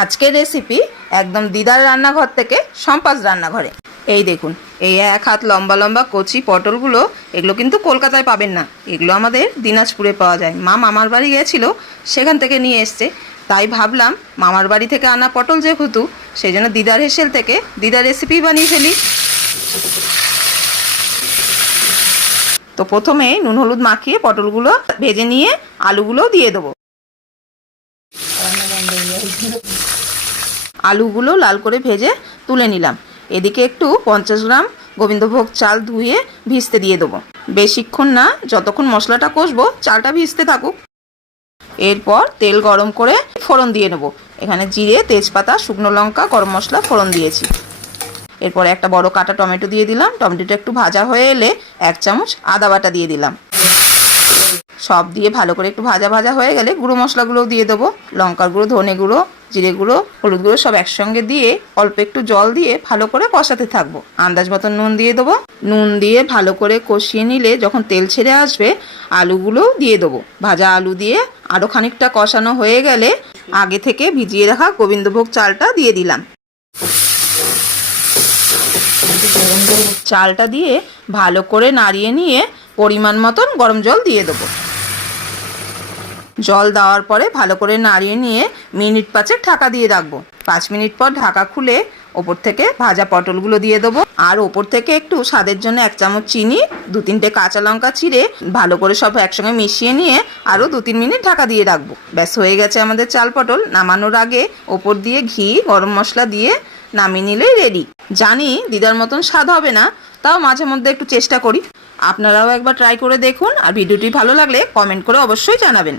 আজকের রেসিপি একদম দিদার রান্নাঘর থেকে সম্পাস রান্নাঘরে। এই দেখুন, এই এক হাত লম্বা লম্বা কচি পটলগুলো, এগুলো কিন্তু কলকাতায় পাবেন না, এগুলো আমাদের দিনাজপুরে পাওয়া যায়। মা মামার বাড়ি গিয়েছিল, সেখান থেকে নিয়ে এসছে। তাই ভাবলাম মামার বাড়ি থেকে আনা পটল যেহেতু, সেই জন্য দিদার হেসেল থেকে দিদার রেসিপি বানিয়ে ফেলি। তো প্রথমে নুন হলুদ মাখিয়ে পটলগুলো ভেজে নিয়ে আলুগুলোও দিয়ে দেবো। আলুগুলো লাল করে ভেজে তুলে নিলাম। এদিকে একটু 50 গ্রাম গোবিন্দভোগ চাল ধুয়ে ভিজতে দিয়ে দেবো। বেশিক্ষণ না, যতক্ষণ মশলাটা কষবো চালটা ভিজতে থাকুক। এরপর তেল গরম করে ফোড়ন দিয়ে নেবো। এখানে জিরে, তেজপাতা, শুকনো লঙ্কা, গরম মশলা ফোড়ন দিয়েছি। এরপর একটা বড় কাটা টমেটো দিয়ে দিলাম। টমেটোটা একটু ভাজা হয়ে এলে 1 চামচ আদা বাটা দিয়ে দিলাম। সব দিয়ে ভালো করে একটু ভাজা ভাজা হয়ে গেলে গুঁড়ো মশলাগুলোও দিয়ে দেবো। লঙ্কার গুঁড়ো, ধনে গুঁড়ো, জিরে গুঁড়ো, হলুদ গুঁড়ো সব একসঙ্গে দিয়ে অল্প একটু জল দিয়ে ভালো করে কষাতে থাকবো। আন্দাজ মতন নুন দিয়ে দেবো। নুন দিয়ে ভালো করে কষিয়ে নিলে যখন তেল ছেড়ে আসবে, আলুগুলো দিয়ে দেবো। ভাজা আলু দিয়ে আরও খানিকটা কষানো হয়ে গেলে আগে থেকে ভিজিয়ে রাখা গোবিন্দভোগ চালটা দিয়ে দিলাম। চালটা দিয়ে ভালো করে নাড়িয়ে নিয়ে পরিমাণ মতন গরম জল দিয়ে দেবো। জল দেওয়ার পরে ভালো করে নাড়িয়ে নিয়ে মিনিট 5 ঢাকা দিয়ে রাখবো। 5 মিনিট পর ঢাকা খুলে ওপর থেকে ভাজা পটলগুলো দিয়ে দেবো। আর ওপর থেকে একটু স্বাদের জন্য 1 চামচ চিনি, 2-3টে কাঁচা লঙ্কা চিড়ে ভালো করে সব একসঙ্গে মিশিয়ে নিয়ে আরও 2-3 মিনিট ঢাকা দিয়ে রাখবো। ব্যাস হয়ে গেছে আমাদের চাল পটল। নামানোর আগে ওপর দিয়ে ঘি, গরম মশলা দিয়ে নামিয়ে নিলেই রেডি। জানি দিদার মতন স্বাদ হবে না, তাও মাঝে মধ্যে একটু চেষ্টা করি। আপনারাও একবার ট্রাই করে দেখুন। আর ভিডিওটি ভালো লাগলে কমেন্ট করে অবশ্যই জানাবেন।